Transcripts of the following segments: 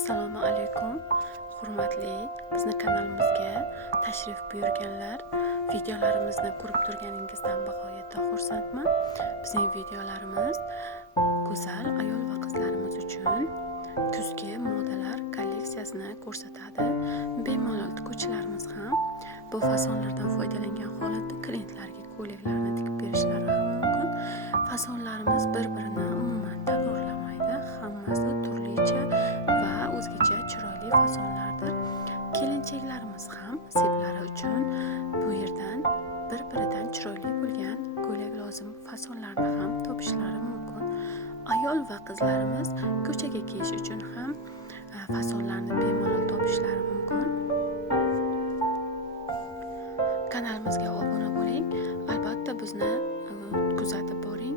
Assalomu alaykum, hurmatli bizni kanalimizga tashrif buyurganlar. Videolarimizni ko'rib turganingizdan bag'oyatda xursandman. Bizning videolarimiz go'zal ayol va qizlarimiz uchun kuzgi modalar kolleksiyasini ko'rsatadi. Bemalol tikuvchilarimiz ham bu fasonlardan foydalangan holatda klientlarga ko'ylaklarni tikib berishlari ham mumkin. Fasonlarimiz bir-birini umuman takrorlamaydi. Hammasi turlicha va o'zgacha chiroyli fasonlardir. Kelinchaklarimiz ham sevlari uchun bu yerdan bir-biridan chiroyli bo'lgan ko'ylak lozim fasonlarni ham topishlari mumkin. Ayol va qizlarimiz ko'chaga kiyish uchun ham fasonlarni bemalol topishlari mumkin. Kanalimizga obuna bo'ling. Albatta bizni kuzatib boring.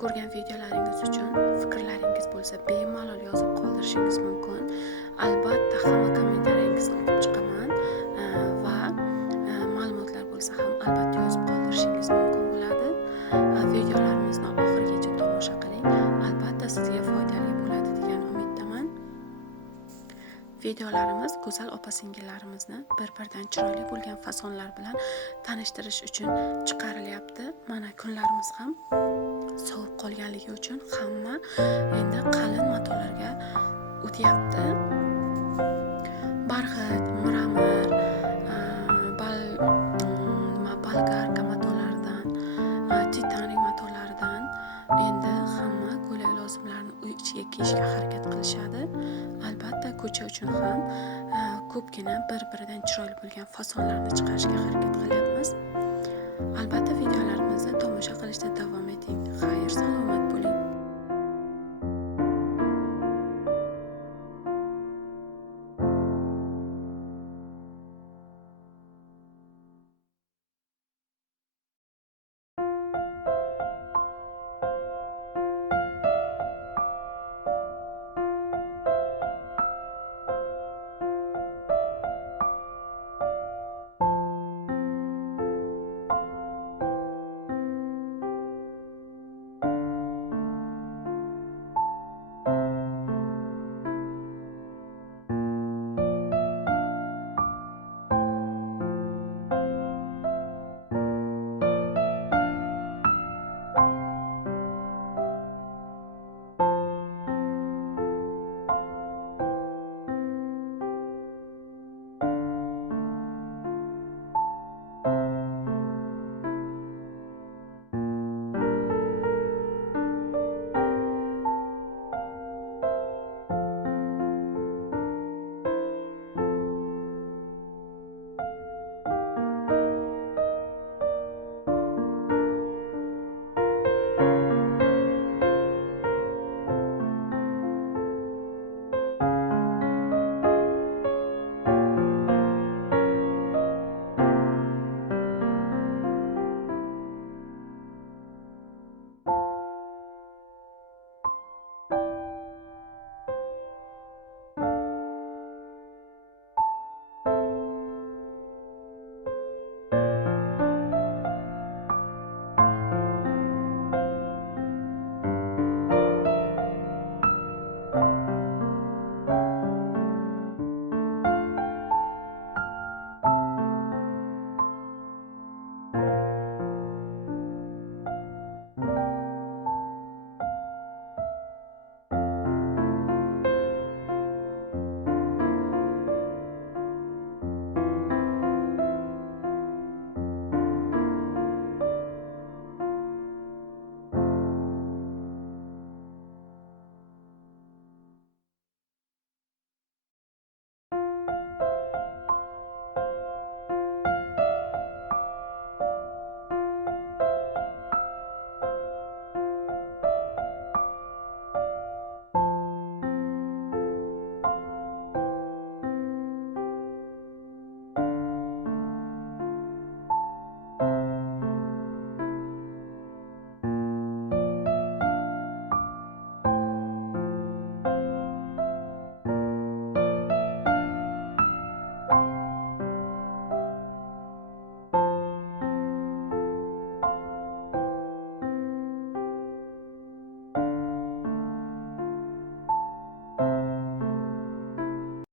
Ko'rgan videolaringiz uchun fikrlaringiz bo'lsa bemalol yozib qoldirishingiz mumkin. Albatta hamma kommentariyaringizni o'qib chiqaman va ma'lumotlar bo'lsa ham albatta yozib qoldirishingiz mumkin bo'ladi. Videolarimizni oxirigacha tomosha qiling. Albatta sizga foydali bo'ladi degan umiddaman. Videolarimiz go'zal opa-singillarimizni bir-biridan chiroyli bo'lgan fasonlar bilan tanishtirish uchun chiqarilyapti. Mana kunlarimiz ham sovib qolganligi uchun hamma endi qalin matolarga o'tyapti. Barxit, miramir, bolgarka matolaridan, titanik matolaridan endi hamma ko'ylak lozimlarini uy ichiga kiyishga harakat qilishadi. Albatta ko'cha uchun ham ko'pgina bir-biridan chiroyli bo'lgan fasonlarni chiqarishga harakat qilyapmiz. Albatta videolarimizni tomosha qilishda davom eting. Xayr, salomat bo'ling.